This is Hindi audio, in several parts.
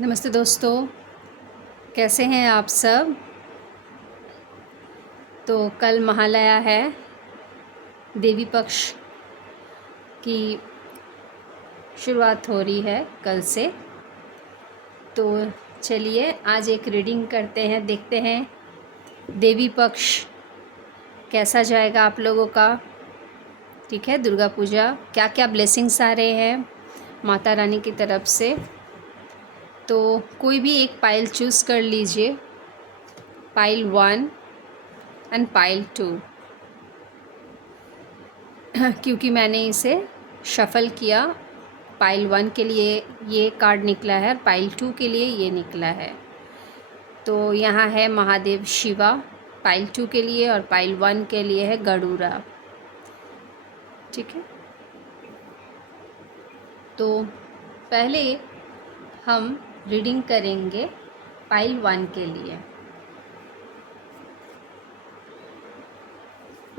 नमस्ते दोस्तों, कैसे हैं आप सब। तो कल महालया है, देवी पक्ष की शुरुआत हो रही है कल से। तो चलिए आज एक रीडिंग करते हैं, देखते हैं देवी पक्ष कैसा जाएगा आप लोगों का। ठीक है, दुर्गा पूजा क्या क्या ब्लेसिंग्स आ रहे हैं माता रानी की तरफ से। तो कोई भी एक पाइल चूज़ कर लीजिए, पाइल 1 एंड पाइल 2 क्योंकि मैंने इसे शफ़ल किया। पाइल 1 के लिए ये कार्ड निकला है और पाइल 2 के लिए ये निकला है। तो यहाँ है महादेव शिवा पाइल 2 के लिए और पाइल 1 के लिए है गरुड़ा। ठीक है, तो पहले हम रीडिंग करेंगे पाइल 1 के लिए।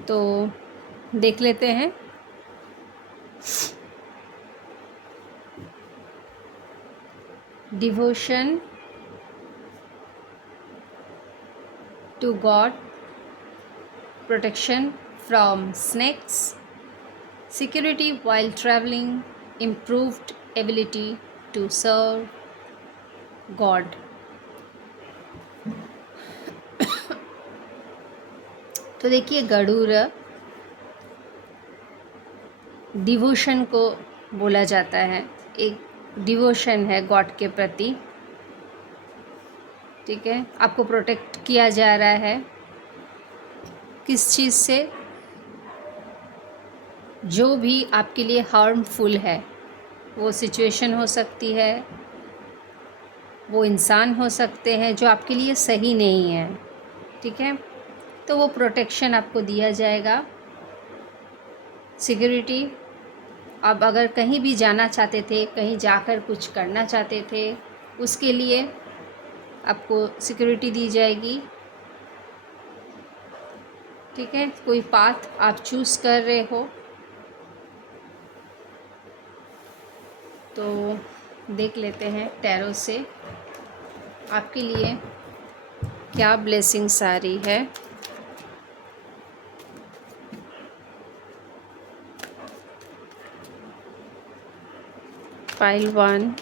तो देख लेते हैं। Devotion to God, protection from snakes, security while traveling, improved ability to serve God। तो देखिए, गरुड़ डिवोशन को बोला जाता है, एक डिवोशन है गॉड के प्रति। ठीक है, आपको प्रोटेक्ट किया जा रहा है किस चीज़ से, जो भी आपके लिए हार्मफुल है। वो सिचुएशन हो सकती है, वो इंसान हो सकते हैं जो आपके लिए सही नहीं है। ठीक है, तो वो प्रोटेक्शन आपको दिया जाएगा। सिक्योरिटी, अब अगर कहीं भी जाना चाहते थे, कहीं जाकर कुछ करना चाहते थे, उसके लिए आपको सिक्योरिटी दी जाएगी। ठीक है, कोई पाथ आप चूज़ कर रहे हो तो देख लेते हैं टैरो से आपके लिए क्या ब्लेसिंग्स आ रही है। पाइल 1,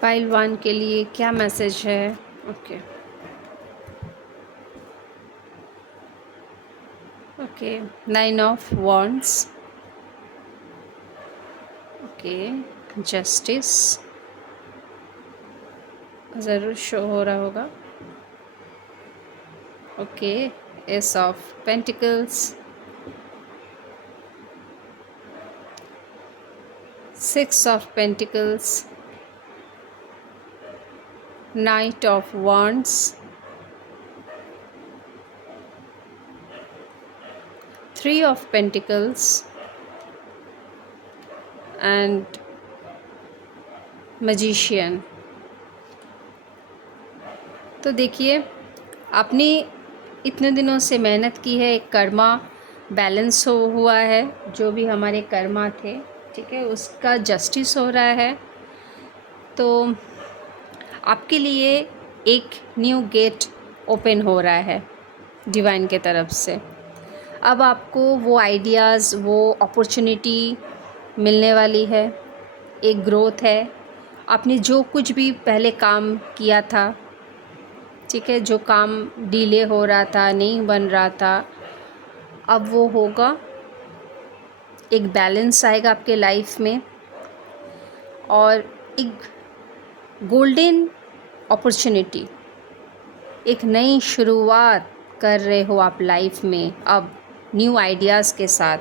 पाइल 1 के लिए क्या मैसेज है। Okay okay, 9 of wands, okay, justice ज़रूर शो हो रहा होगा। Okay, S of pentacles, 6 of pentacles, night of wands, 3 of pentacles and magician. तो देखिए, आपने इतने दिनों से मेहनत की है, एक कर्मा बैलेंस हुआ है, जो भी हमारे कर्मा थे, ठीक है, उसका जस्टिस हो रहा है। तो आपके लिए एक न्यू गेट ओपन हो रहा है डिवाइन के तरफ से। अब आपको वो आइडियाज़, वो अपॉर्चुनिटी मिलने वाली है, एक ग्रोथ है। आपने जो कुछ भी पहले काम किया था, ठीक है, जो काम डिले हो रहा था, नहीं बन रहा था, अब वो होगा। एक बैलेंस आएगा आपके लाइफ में और एक गोल्डन अपॉर्चुनिटी, एक नई शुरुआत कर रहे हो आप लाइफ में अब न्यू आइडियाज़ के साथ।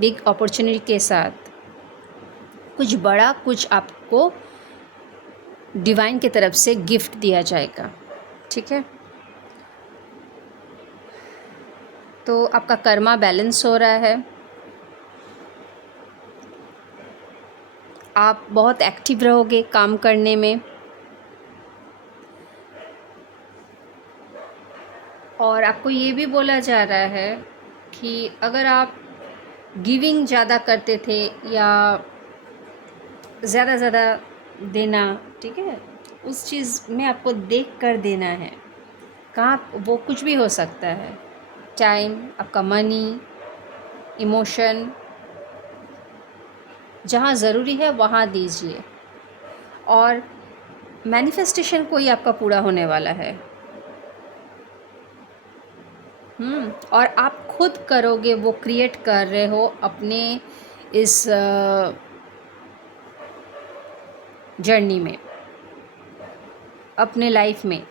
बिग अपॉर्चुनिटी के साथ कुछ बड़ा, कुछ आपको डिवाइन की तरफ से गिफ्ट दिया जाएगा, ठीक है। तो आपका कर्मा बैलेंस हो रहा है, आप बहुत एक्टिव रहोगे काम करने में, और आपको ये भी बोला जा रहा है कि अगर आप गिविंग ज़्यादा करते थे या ज़्यादा देना, ठीक है, उस चीज़ में आपको देख कर देना है। कहाँ वो कुछ भी हो सकता है, टाइम, आपका मनी, इमोशन, जहाँ ज़रूरी है वहाँ दीजिए। और मैनिफेस्टेशन कोई आपका पूरा होने वाला है। और आप खुद करोगे, वो क्रिएट कर रहे हो अपने इस जर्नी में, अपने लाइफ में।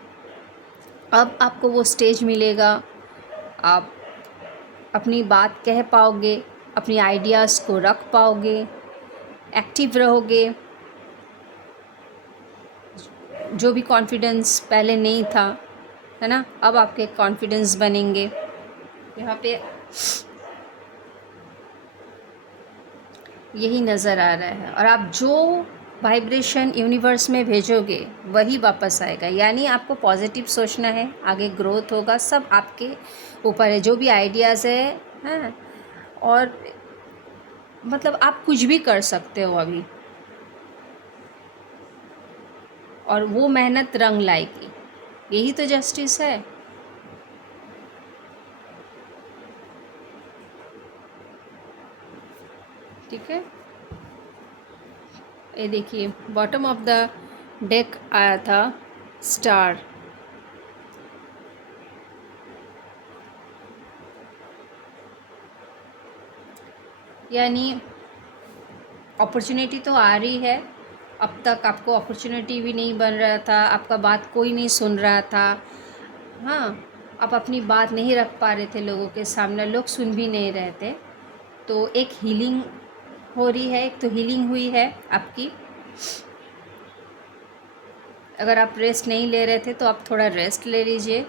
अब आपको वो स्टेज मिलेगा, आप अपनी बात कह पाओगे, अपनी आइडियाज़ को रख पाओगे, एक्टिव रहोगे। जो भी कॉन्फिडेंस पहले नहीं था, है ना, अब आपके कॉन्फिडेंस बनेंगे। यहाँ पे यही नज़र आ रहा है। और आप जो वाइब्रेशन यूनिवर्स में भेजोगे वही वापस आएगा। यानी आपको पॉजिटिव सोचना है, आगे ग्रोथ होगा, सब आपके ऊपर है। जो भी आइडियाज़ है, और मतलब आप कुछ भी कर सकते हो अभी, और वो मेहनत रंग लाएगी। यही तो जस्टिस है। ठीक है, ये देखिए बॉटम ऑफ द डेक आया था स्टार। यानी अपॉर्चुनिटी तो आ रही है। अब तक आपको अपॉर्चुनिटी भी नहीं बन रहा था, आपका बात कोई नहीं सुन रहा था, हाँ, आप अपनी बात नहीं रख पा रहे थे लोगों के सामने, लोग सुन भी नहीं रहे थे। तो एक हीलिंग हो रही है, एक तो हीलिंग हुई है आपकी। अगर आप रेस्ट नहीं ले रहे थे तो आप थोड़ा रेस्ट ले लीजिए।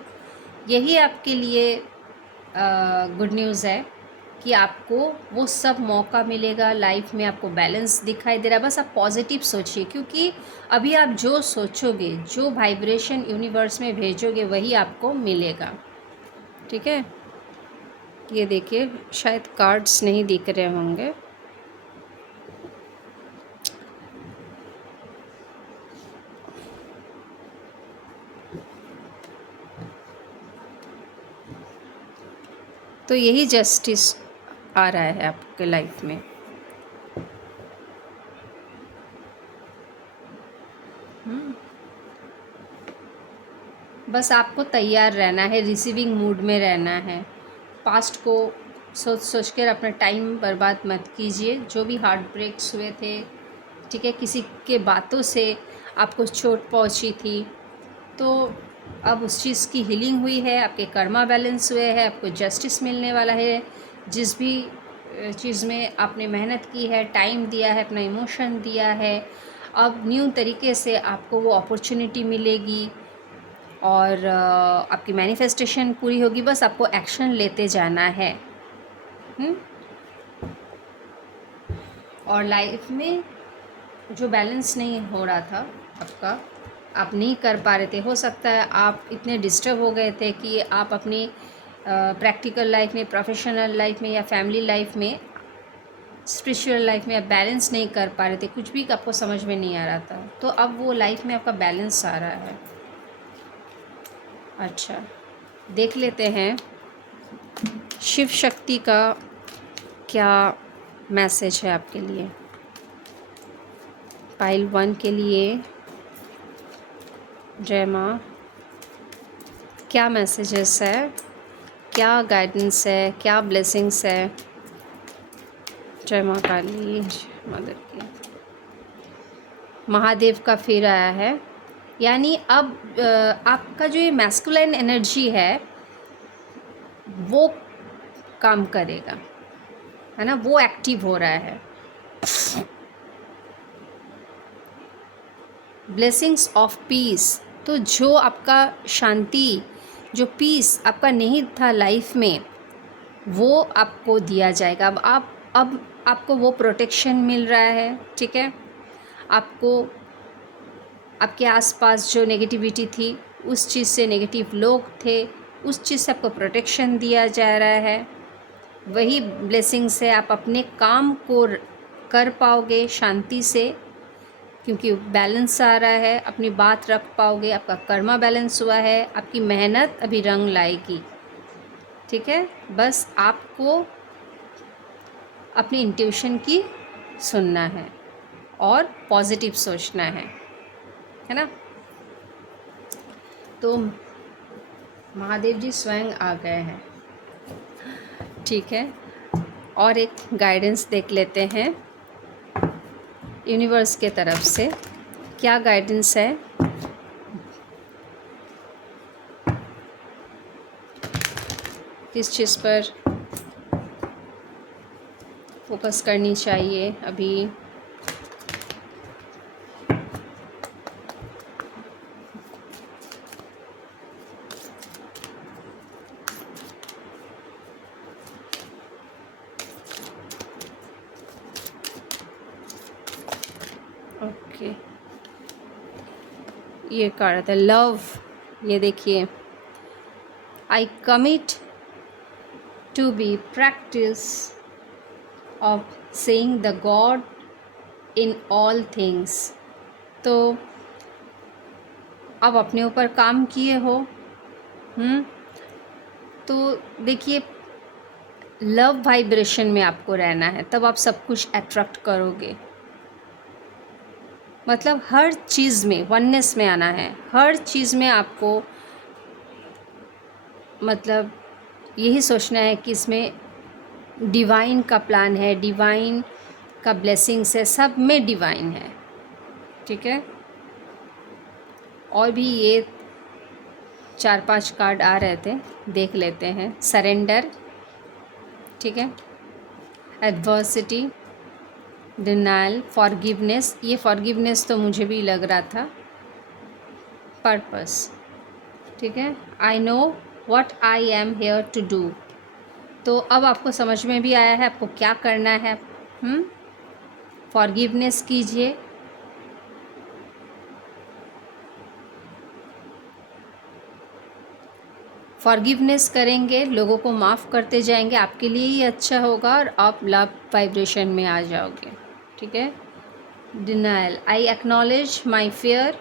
यही आपके लिए गुड न्यूज़ है कि आपको वो सब मौका मिलेगा लाइफ में। आपको बैलेंस दिखाई दे रहा है। बस आप पॉजिटिव सोचिए, क्योंकि अभी आप जो सोचोगे, जो वाइब्रेशन यूनिवर्स में भेजोगे वही आपको मिलेगा, ठीक है। ये देखिए, शायद कार्ड्स नहीं दिख रहे होंगे। तो यही जस्टिस आ रहा है आपके लाइफ में। बस आपको तैयार रहना है, रिसीविंग मूड में रहना है। पास्ट को सोच सोच कर अपना टाइम बर्बाद मत कीजिए। जो भी हार्ट ब्रेक्स हुए थे, ठीक है, किसी के बातों से आपको चोट पहुंची थी, तो अब उस चीज़ की हीलिंग हुई है, आपके कर्मा बैलेंस हुए हैं, आपको जस्टिस मिलने वाला है। जिस भी चीज़ में आपने मेहनत की है, टाइम दिया है, अपना इमोशन दिया है, अब न्यू तरीके से आपको वो अपॉर्चुनिटी मिलेगी और आपकी मैनिफेस्टेशन पूरी होगी। बस आपको एक्शन लेते जाना है। और लाइफ में जो बैलेंस नहीं हो रहा था आपका, आप नहीं कर पा रहे थे, हो सकता है आप इतने डिस्टर्ब हो गए थे कि आप अपनी प्रैक्टिकल लाइफ में, प्रोफेशनल लाइफ में या फैमिली लाइफ में, स्पिरिचुअल लाइफ में आप बैलेंस नहीं कर पा रहे थे, कुछ भी आपको समझ में नहीं आ रहा था। तो अब वो लाइफ में आपका बैलेंस आ रहा है। अच्छा, देख लेते हैं शिव शक्ति का क्या मैसेज है आपके लिए। पाइल 1 के लिए जय माँ, क्या मैसेजेस है, क्या गाइडेंस है, क्या ब्लेसिंग्स है। जय माँ काली, जय मदर की। महादेव का फिर आया है। यानी अब आपका जो ये मैस्कुलाइन एनर्जी है वो काम करेगा। है ना, वो एक्टिव हो रहा है। ब्लेसिंग्स ऑफ पीस, तो जो आपका शांति, जो पीस आपका नहीं था लाइफ में, वो आपको दिया जाएगा। अब आपको वो प्रोटेक्शन मिल रहा है, ठीक है। आपको आपके आसपास जो नेगेटिविटी थी, उस चीज़ से, नेगेटिव लोग थे, उस चीज़ से आपको प्रोटेक्शन दिया जा रहा है। वही ब्लेसिंग से आप अपने काम को कर पाओगे शांति से, क्योंकि बैलेंस आ रहा है, अपनी बात रख पाओगे, आपका कर्मा बैलेंस हुआ है, आपकी मेहनत अभी रंग लाएगी, ठीक है। बस आपको अपनी इंट्यूशन की सुनना है और पॉजिटिव सोचना है ना। तो महादेव जी स्वयं आ गए हैं, ठीक है। और एक गाइडेंस देख लेते हैं यूनिवर्स के तरफ से, क्या गाइडेंस है। किस चीज़ पर फोकस करनी चाहिए अभी। ओके, ये कार्ड था लव। ये देखिए, I commit to be practice of saying the God in all things. तो अब अपने ऊपर काम किए हो, तो देखिए लव वाइब्रेशन में आपको रहना है, तब आप सब कुछ अट्रैक्ट करोगे। मतलब हर चीज़ में वननेस में आना है, हर चीज़ में आपको मतलब यही सोचना है कि इसमें डिवाइन का प्लान है, डिवाइन का ब्लेसिंग्स है, सब में डिवाइन है, ठीक है। और भी ये 4-5 कार्ड आ रहे थे, देख लेते हैं। सरेंडर, ठीक है। Adversity, denial, forgiveness. ये फॉरगिवनेस तो मुझे भी लग रहा था। पर्पस, ठीक है। I know what I am here to do. तो अब आपको समझ में भी आया है आपको क्या करना है। फॉरगिवनेस कीजिए, फॉरगिवनेस करेंगे, लोगों को माफ़ करते जाएंगे, आपके लिए ही अच्छा होगा और आप लव वाइब्रेशन में आ जाओगे, ठीक है। Denial, I acknowledge my fear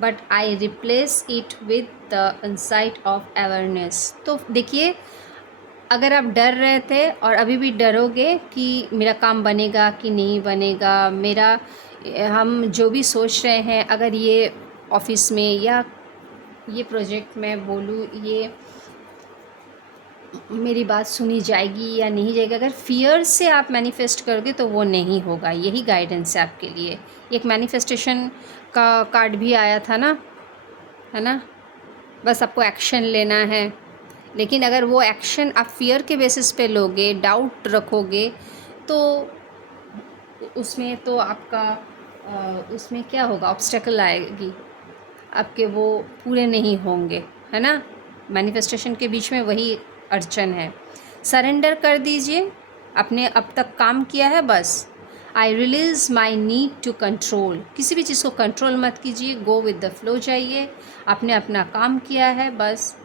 but I replace it with the insight of awareness. तो देखिए, अगर आप डर रहे थे और अभी भी डरोगे कि मेरा काम बनेगा कि नहीं बनेगा, मेरा हम जो भी सोच रहे हैं, अगर ये ऑफिस में या ये प्रोजेक्ट में बोलूँ, ये मेरी बात सुनी जाएगी या नहीं जाएगी, अगर फियर से आप मैनिफेस्ट करोगे तो वो नहीं होगा। यही गाइडेंस है आपके लिए। एक मैनिफेस्टेशन का कार्ड भी आया था ना, है ना। बस आपको एक्शन लेना है, लेकिन अगर वो एक्शन आप फियर के बेसिस पे लोगे, डाउट रखोगे, तो उसमें तो आपका उसमें क्या होगा, ऑब्स्टेकल आएगी, आपके वो पूरे नहीं होंगे, है ना। मैनिफेस्टेशन के बीच में वही अड़चन है। सरेंडर कर दीजिए, आपने अब तक काम किया है, बस। I release my need to control, किसी भी चीज़ को कंट्रोल मत कीजिए, गो विद द फ्लो जाइए, आपने अपना काम किया है, बस।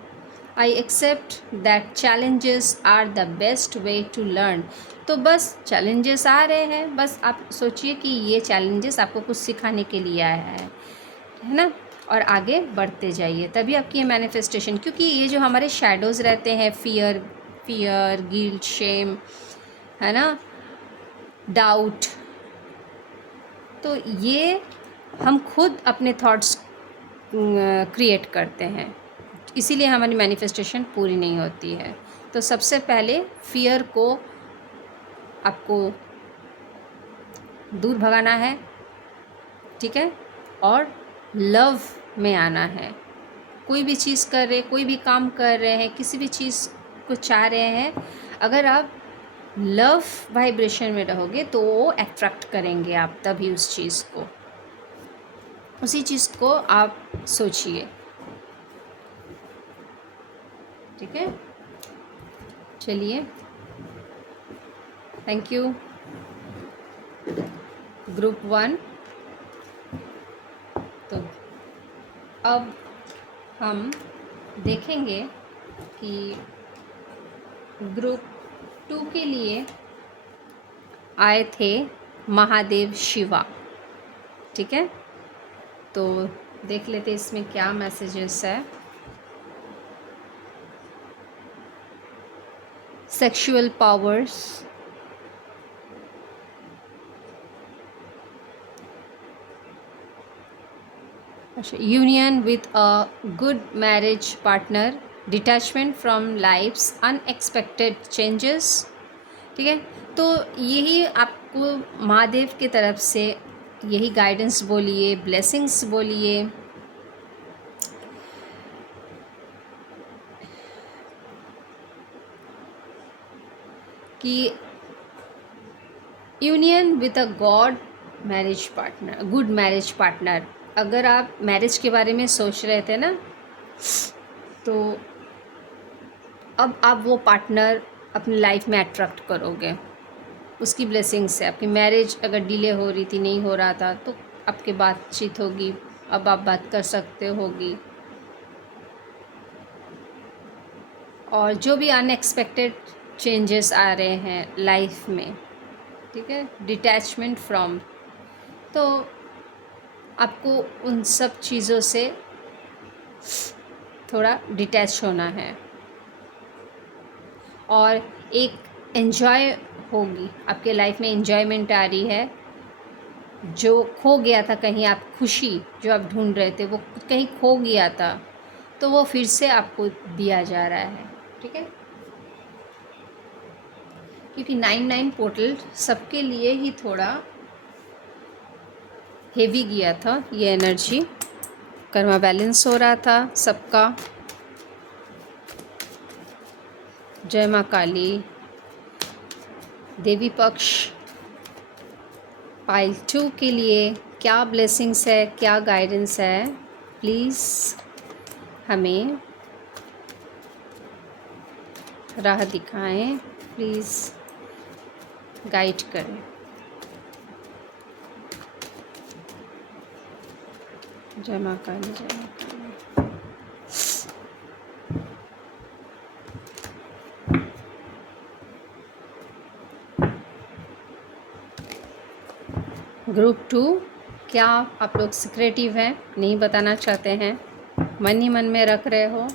I accept that challenges are the best way to learn. तो बस चैलेंजेस आ रहे हैं, बस आप सोचिए कि ये चैलेंजेस आपको कुछ सिखाने के लिए आया है ना, और आगे बढ़ते जाइए, तभी आपकी ये मैनिफेस्टेशन। क्योंकि ये जो हमारे शैडोज़ रहते हैं, फियर, गिल्ट, शेम, है ना, डाउट, तो ये हम खुद अपने थॉट्स क्रिएट करते हैं, इसीलिए हमारी मैनिफेस्टेशन पूरी नहीं होती है। तो सबसे पहले फियर को आपको दूर भगाना है, ठीक है, और लव में आना है। कोई भी चीज़ कर रहे, कोई भी काम कर रहे हैं, किसी भी चीज़ को चाह रहे हैं, अगर आप लव वाइब्रेशन में रहोगे तो वो अट्रैक्ट करेंगे आप तभी उस चीज़ को, उसी चीज़ को आप सोचिए। ठीक है, चलिए, थैंक यू ग्रुप 1। तो अब हम देखेंगे कि ग्रुप 2 के लिए आए थे महादेव शिवा। ठीक है, तो देख लेते इसमें क्या मैसेजेस है। Sexual powers, union with a good marriage partner, detachment from life's unexpected changes. ठीक है, तो यही आपको महादेव की तरफ से यही गाइडेंस बोलिए, ब्लेसिंग्स बोलिए कि union with a God marriage partner, good marriage partner. अगर आप मैरिज के बारे में सोच रहे थे ना, तो अब आप वो पार्टनर अपनी लाइफ में अट्रैक्ट करोगे उसकी ब्लेसिंग से। आपकी मैरिज अगर डिले हो रही थी, नहीं हो रहा था, तो आपकी बातचीत होगी, अब आप बात कर सकते होगी। और जो भी अनएक्सपेक्टेड चेंजेस आ रहे हैं लाइफ में, ठीक है, डिटैचमेंट फ्रॉम, तो आपको उन सब चीज़ों से थोड़ा डिटैच होना है और एक एन्जॉय होगी आपके लाइफ में, एन्जॉयमेंट आ रही है। जो खो गया था कहीं, आप खुशी जो आप ढूंढ रहे थे वो कहीं खो गया था, तो वो फिर से आपको दिया जा रहा है। ठीक है, क्योंकि 9-9 पोर्टल सबके लिए ही थोड़ा हेवी गया था ये एनर्जी, कर्मा बैलेंस हो रहा था सबका। जय माँ काली। देवी पक्ष पाइल 2 के लिए क्या ब्लेसिंग्स है, क्या गाइडेंस है, प्लीज़ हमें राह दिखाएं, प्लीज़ गाइड करें। जय माँ काली, जय माँ काली। ग्रुप 2, क्या आप लोग सिक्रेटिव हैं, नहीं बताना चाहते हैं, मन ही मन में रख रहे हो?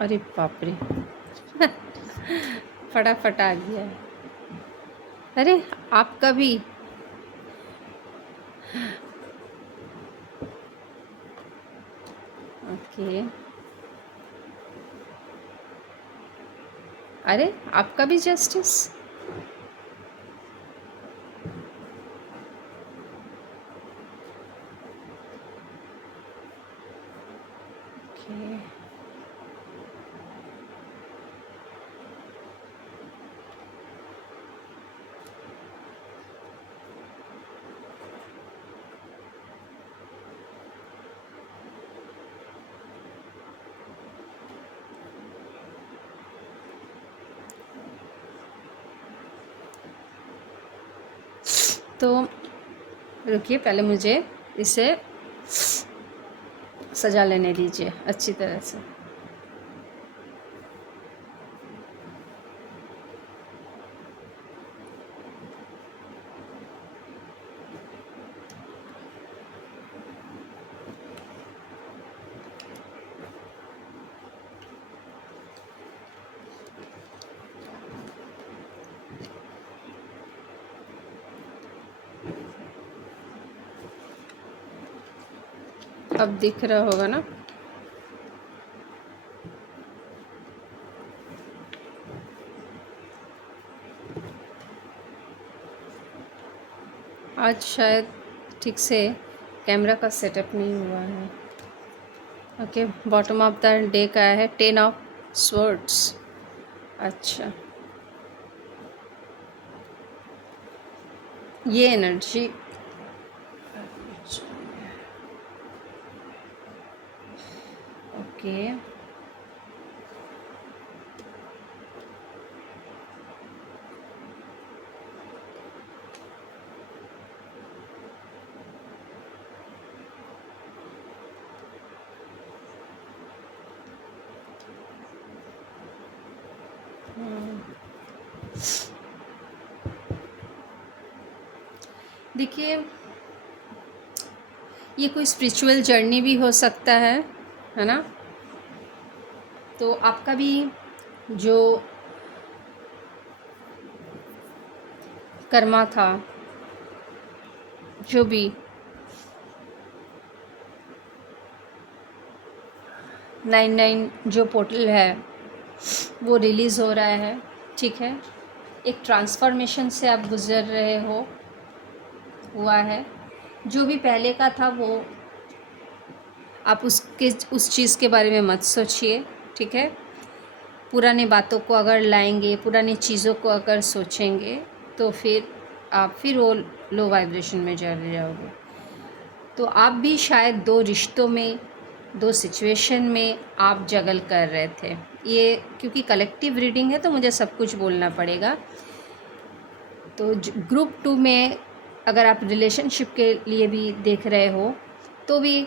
अरे बाप रे फटाफट आ गया। अरे आपका भी ओके। अरे आपका भी जस्टिस। ओके, तो रुकिए, पहले मुझे इसे सजा लेने दीजिए अच्छी तरह से। अब दिख रहा होगा ना? आज शायद ठीक से कैमरा का सेटअप नहीं हुआ है। Okay, bottom of the day का है 10 ऑफ स्वर्ड्स, अच्छा, ये एनर्जी, ओके। देखिए, ये कोई स्पिरिचुअल जर्नी भी हो सकता है ना। तो आपका भी जो कर्मा था, जो भी 99 जो पोर्टल है वो रिलीज़ हो रहा है, ठीक है। एक ट्रांसफॉर्मेशन से आप गुज़र रहे हो, हुआ है। जो भी पहले का था वो आप उस चीज़ के बारे में मत सोचिए, ठीक है। पुरानी बातों को अगर लाएंगे, पुरानी चीज़ों को अगर सोचेंगे, तो फिर आप फिर वो लो वाइब्रेशन में चले जाओगे। तो आप भी शायद दो रिश्तों में, दो सिचुएशन में आप जगल कर रहे थे। ये क्योंकि कलेक्टिव रीडिंग है तो मुझे सब कुछ बोलना पड़ेगा। तो ग्रुप 2 में अगर आप रिलेशनशिप के लिए भी देख रहे हो तो भी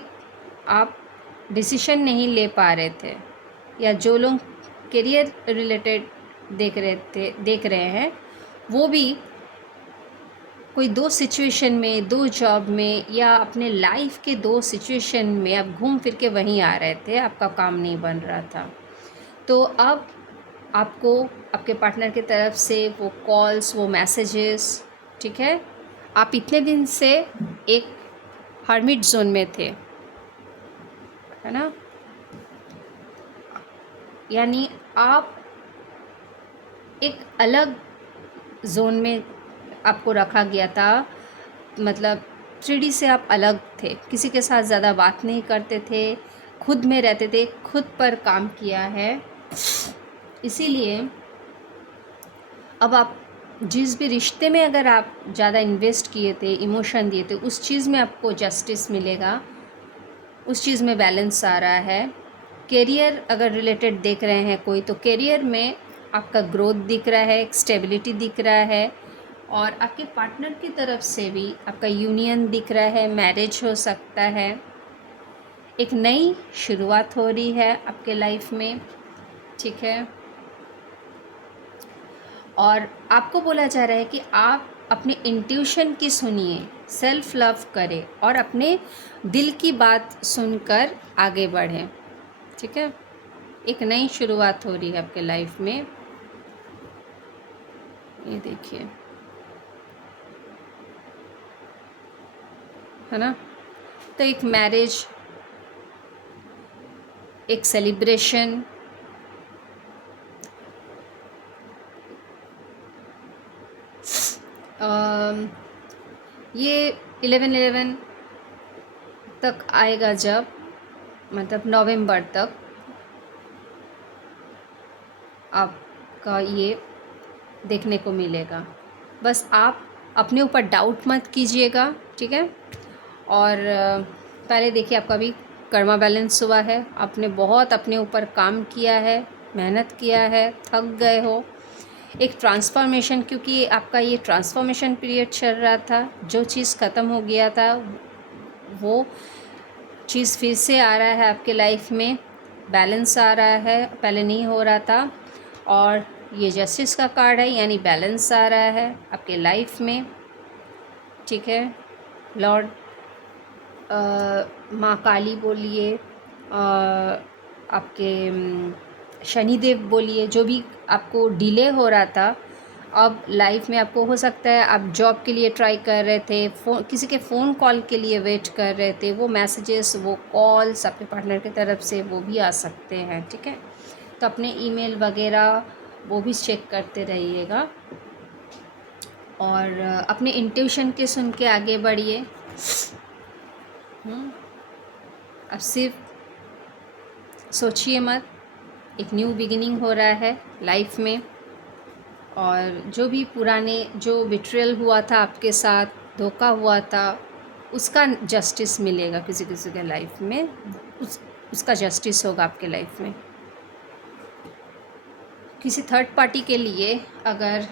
आप डिसीशन नहीं ले पा रहे थे, या जो लोग करियर रिलेटेड देख रहे हैं वो भी कोई दो सिचुएशन में, दो जॉब में, या अपने लाइफ के दो सिचुएशन में आप घूम फिर के वहीं आ रहे थे, आपका काम नहीं बन रहा था। तो अब आपको आपके पार्टनर की तरफ से वो कॉल्स, वो मैसेजेस, ठीक है। आप इतने दिन से एक हर्मिट जोन में थे, है ना, यानी आप एक अलग जोन में आपको रखा गया था। मतलब 3D से आप अलग थे, किसी के साथ ज़्यादा बात नहीं करते थे, खुद में रहते थे, खुद पर काम किया है। इसीलिए अब आप जिस भी रिश्ते में अगर आप ज़्यादा इन्वेस्ट किए थे, इमोशन दिए थे, उस चीज़ में आपको जस्टिस मिलेगा, उस चीज़ में बैलेंस आ रहा है। करियर अगर रिलेटेड देख रहे हैं कोई, तो करियर में आपका ग्रोथ दिख रहा है, एक स्टेबिलिटी दिख रहा है, और आपके पार्टनर की तरफ से भी आपका यूनियन दिख रहा है, मैरिज हो सकता है, एक नई शुरुआत हो रही है आपके लाइफ में, ठीक है। और आपको बोला जा रहा है कि आप अपने इंट्यूशन की सुनिए, सेल्फ लव करें और अपने दिल की बात सुनकर आगे बढ़ें, ठीक है। एक नई शुरुआत हो रही है आपके लाइफ में, ये देखिए, है ना। तो एक मैरिज, एक सेलिब्रेशन, ये 11/11 तक आएगा, जब मतलब नवंबर तक आपका ये देखने को मिलेगा। बस आप अपने ऊपर डाउट मत कीजिएगा, ठीक है। और पहले देखिए, आपका भी कर्मा बैलेंस हुआ है, आपने बहुत अपने ऊपर काम किया है, मेहनत किया है, थक गए हो। एक ट्रांसफॉर्मेशन, क्योंकि आपका ये ट्रांसफॉर्मेशन पीरियड चल रहा था, जो चीज़ ख़त्म हो गया था वो चीज़ फिर से आ रहा है आपके लाइफ में, बैलेंस आ रहा है, पहले नहीं हो रहा था। और ये जस्टिस का कार्ड है, यानी बैलेंस आ रहा है आपके लाइफ में, ठीक है। लॉर्ड माँ काली बोलिए, आपके शनिदेव बोलिए, जो भी आपको डिले हो रहा था अब लाइफ में, आपको हो सकता है आप जॉब के लिए ट्राई कर रहे थे, किसी के फ़ोन कॉल के लिए वेट कर रहे थे, वो मैसेजेस, वो कॉल्स आपके पार्टनर की तरफ से वो भी आ सकते हैं, ठीक है। तो अपने ईमेल वगैरह वो भी चेक करते रहिएगा, और अपने इंट्यूशन के सुन के आगे बढ़िए। अब सिर्फ सोचिए मत, एक न्यू बिगिनिंग हो रहा है लाइफ में, और जो भी पुराने जो बिट्रेयल हुआ था आपके साथ, धोखा हुआ था, उसका जस्टिस मिलेगा किसी किसी के लाइफ में, उसका जस्टिस होगा आपके लाइफ में। किसी थर्ड पार्टी के लिए अगर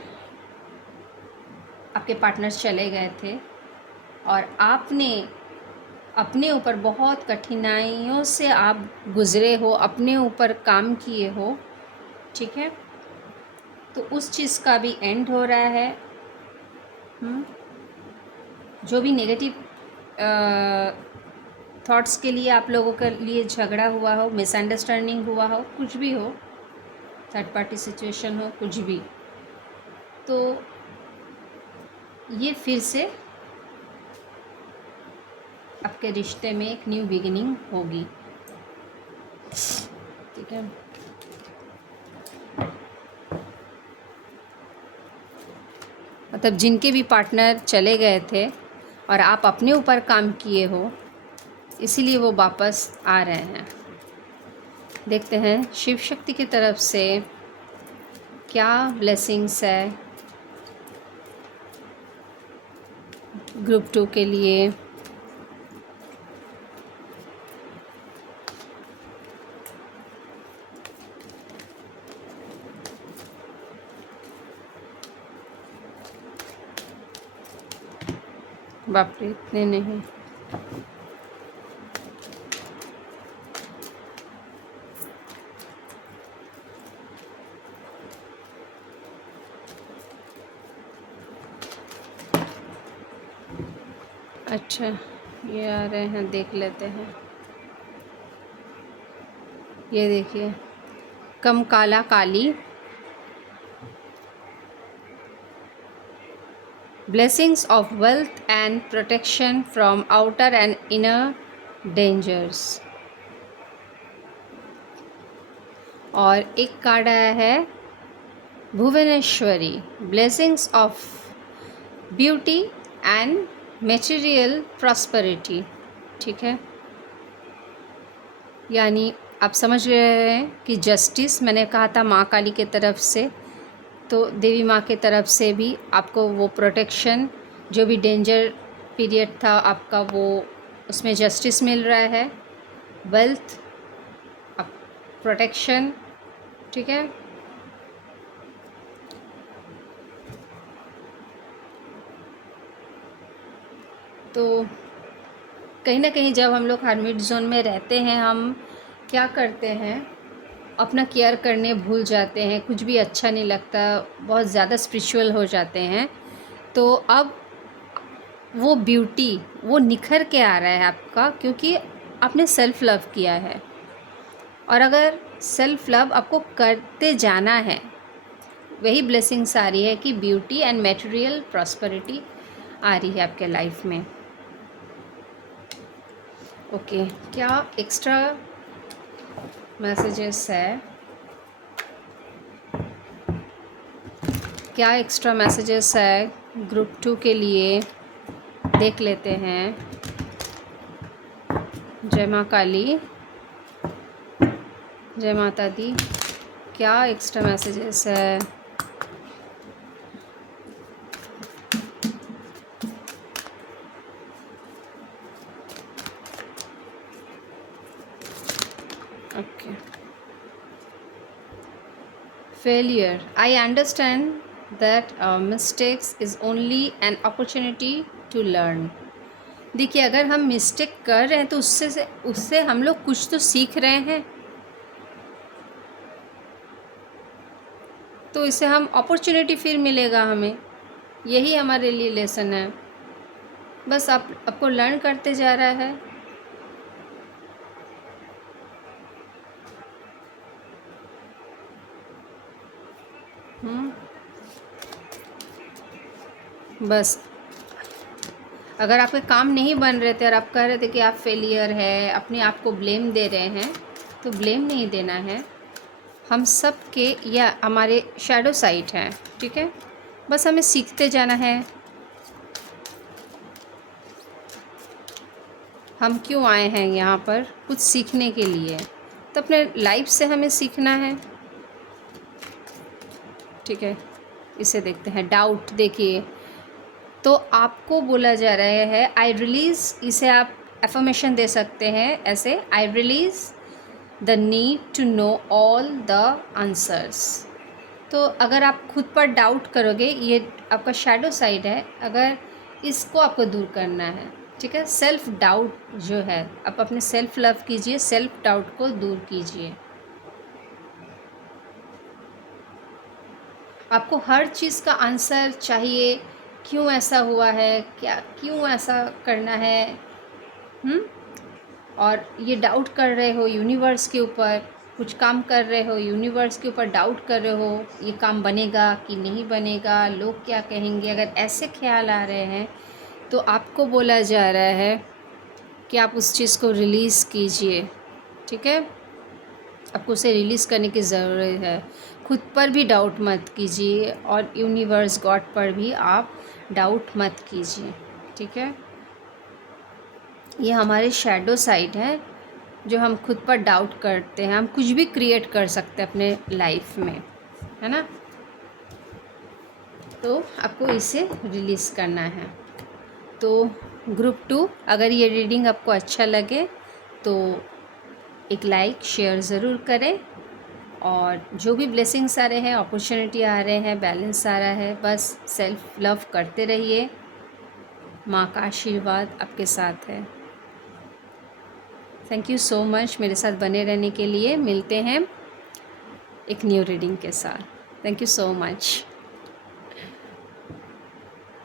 आपके पार्टनर्स चले गए थे और आपने अपने ऊपर बहुत कठिनाइयों से आप गुज़रे हो, अपने ऊपर काम किए हो, ठीक है, तो उस चीज़ का भी एंड हो रहा है। जो भी नेगेटिव थॉट्स के लिए आप लोगों के लिए झगड़ा हुआ हो, मिसअंडरस्टैंडिंग हुआ हो, कुछ भी हो, थर्ड पार्टी सिचुएशन हो, कुछ भी, तो ये फिर से आपके रिश्ते में एक न्यू बिगिनिंग होगी, ठीक है। मतलब जिनके भी पार्टनर चले गए थे और आप अपने ऊपर काम किए हो, इसीलिए वो वापस आ रहे हैं। देखते हैं शिव शक्ति की तरफ से क्या ब्लेसिंग्स है ग्रुप 2 के लिए। बाप रे, इतने नहीं। अच्छा, ये आ रहे हैं, देख लेते हैं। ये देखिए, कम काला काली, blessings of wealth and protection from outer and inner dangers। और एक कार्ड आया है Bhuvaneshwari, blessings of beauty and material prosperity, ठीक है। यानी आप समझ रहे हैं कि जस्टिस, मैंने कहा था माँ काली के तरफ से, तो देवी माँ के तरफ से भी आपको वो प्रोटेक्शन, जो भी डेंजर पीरियड था आपका, वो उसमें जस्टिस मिल रहा है, वेल्थ, प्रोटेक्शन, ठीक है। तो कहीं ना कहीं जब हम लोग हर्मिट जोन में रहते हैं, हम क्या करते हैं, अपना केयर करने भूल जाते हैं, कुछ भी अच्छा नहीं लगता, बहुत ज़्यादा स्पिरिचुअल हो जाते हैं। तो अब वो ब्यूटी वो निखर के आ रहा है आपका, क्योंकि आपने सेल्फ़ लव किया है। और अगर सेल्फ़ लव आपको करते जाना है, वही ब्लेसिंग्स आ रही है कि ब्यूटी एंड मटेरियल प्रॉस्पेरिटी आ रही है आपके लाइफ में। ओके, क्या एक्स्ट्रा मैसेजेस है, क्या एक्स्ट्रा मैसेजेस है ग्रुप 2 के लिए, देख लेते हैं। जय माँ काली, जय माता दी, क्या एक्स्ट्रा मैसेजेस है। Okay, failure, I understand that mistakes is only an opportunity to learn। देखिए, अगर हम मिस्टेक कर रहे हैं तो उससे हम लोग कुछ तो सीख रहे हैं, तो इससे हम अपॉर्चुनिटी फिर मिलेगा हमें, यही हमारे लिए लेसन है। बस आपको लर्न करते जा रहा है। बस अगर आपके काम नहीं बन रहे थे और आप कह रहे थे कि आप फेलियर है, अपने आप को ब्लेम दे रहे हैं, तो ब्लेम नहीं देना है। हम सब के या हमारे शैडो साइड हैं, ठीक है, बस हमें सीखते जाना है। हम क्यों आए हैं यहाँ पर, कुछ सीखने के लिए, तो अपने लाइफ से हमें सीखना है, ठीक है। इसे देखते हैं, डाउट। देखिए, तो आपको बोला जा रहा है आई रिलीज़, इसे आप एफर्मेशन दे सकते हैं ऐसे, I release the need to know all the answers. तो अगर आप खुद पर डाउट करोगे, ये आपका शैडो साइड है, अगर इसको आपको दूर करना है, ठीक है। सेल्फ डाउट जो है, आप अपने सेल्फ लव कीजिए, सेल्फ डाउट को दूर कीजिए। आपको हर चीज़ का आंसर चाहिए, क्यों ऐसा हुआ है, क्या क्यों ऐसा करना है, और ये डाउट कर रहे हो यूनिवर्स के ऊपर, कुछ काम कर रहे हो यूनिवर्स के ऊपर डाउट कर रहे हो, ये काम बनेगा कि नहीं बनेगा, लोग क्या कहेंगे, अगर ऐसे ख्याल आ रहे हैं तो आपको बोला जा रहा है कि आप उस चीज़ को रिलीज़ कीजिए, ठीक है। आपको उसे रिलीज़ करने की ज़रूरत है। खुद पर भी डाउट मत कीजिए और यूनिवर्स गॉड पर भी आप डाउट मत कीजिए, ठीक है। ये हमारे शैडो साइड है, जो हम खुद पर डाउट करते हैं। हम कुछ भी क्रिएट कर सकते हैं अपने लाइफ में, है ना। तो आपको इसे रिलीज़ करना है। तो ग्रुप 2, अगर ये रीडिंग आपको अच्छा लगे तो एक लाइक शेयर ज़रूर करें, और जो भी ब्लेसिंग्स आ रहे हैं, अपॉर्चुनिटी आ रहे हैं, बैलेंस आ रहा है, बस सेल्फ लव करते रहिए। माँ का आशीर्वाद आपके साथ है। थैंक यू सो मच मेरे साथ बने रहने के लिए। मिलते हैं एक न्यू रीडिंग के साथ। Thank you so much.